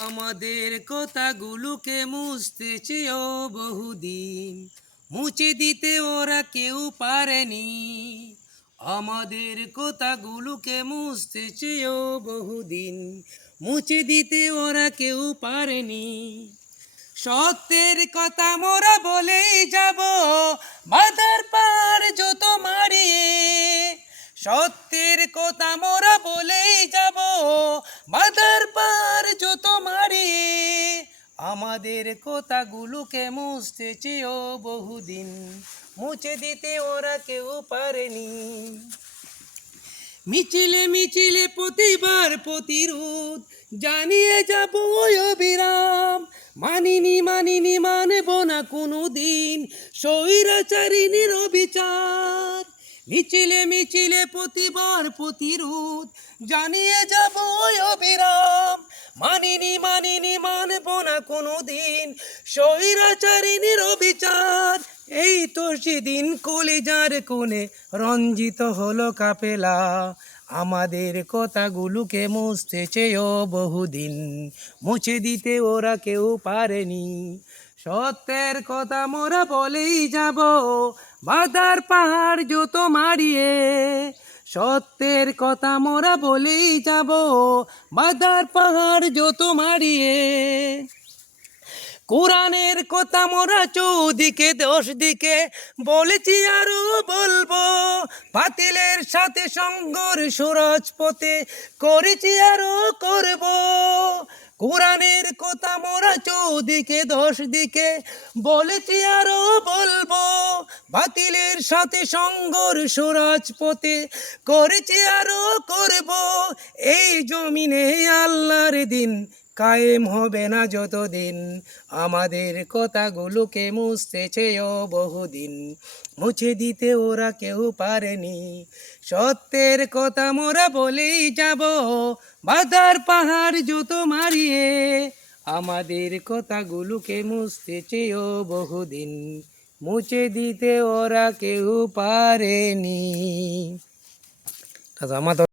আমাদের কথাগুলোকে মুছতে চেয়েও বহুদিন। মুছে দিতে ওরা কেউ পারেনি। আমাদের কথাগুলোকে মুছতে চেয়েও বহুদিন। মুছে দিতে ওরা কেউ পারেনি। সত্যের কথা মোরা বলেই যাব। বাধার পার যত মারিয়ে। সত্যের কথা মোরা বলেই যাব। আমাদের কথাগুলোকে মুছতে চেয়েও বহুদিন মুছে দিতে ওরা কেউ পারেনি। মিছিলে মিছিলে প্রতিবার প্রতিরোধ, জানিয়ে যাব ওই অবিরাম। মানিনি মানিনি, মানব না কোনো দিন স্বৈরাচারিণীর অবিচার মিছিলে মিছিলে প্রতিবার প্রতিরোধ, জানিয়ে যাব অবিরাম। মানিনি মানিনি, মানব না কোনো দিন স্বৈরাচারিণীর অবিচার এই তো সেদিন কলিজার কোণে রঞ্জিত হলো কাপেলা। আমাদের কথাগুলোকে মুছতে চেয়েও বহুদিন। মুছে দিতে ওরা কেউ পারেনি। সত্যের কথা মোরা বলেই যাব। বাদার পাহাড় যত মারিয়ে। সত্যের কথা মোরা বলেই যাব। বাদার পাহাড় যত মারিয়ে। কোরআনের কথা মোরা চৌদিকে দশ দিকে বলেছি আরও বলব। বাতিলের সাথে সংঘর্ষ রাজপথে করেছি আরও করব। কোরআনের কথা মোরা চৌদিকে দশ দিকে বলেছি আরও বলব। বাতিলের সাথে সংঘর্ষ রাজপথে করেছি আরও করব। এই জমিনে আল্লাহর দিন কায়েম হবে না যতদিন। আমাদের কথাগুলোকে মুছতে চেয়েও বহুদিন। মুছে দিতে ওরা কেউ পারেনি। সত্যের কথা মোরা বলেই যাব। বাদার পাহাড় যত মারিয়ে। আমাদের কথাগুলোকে মুছতে চেয়েও বহুদিন। মুছে দিতে ওরা কেউ পারেনি। আমার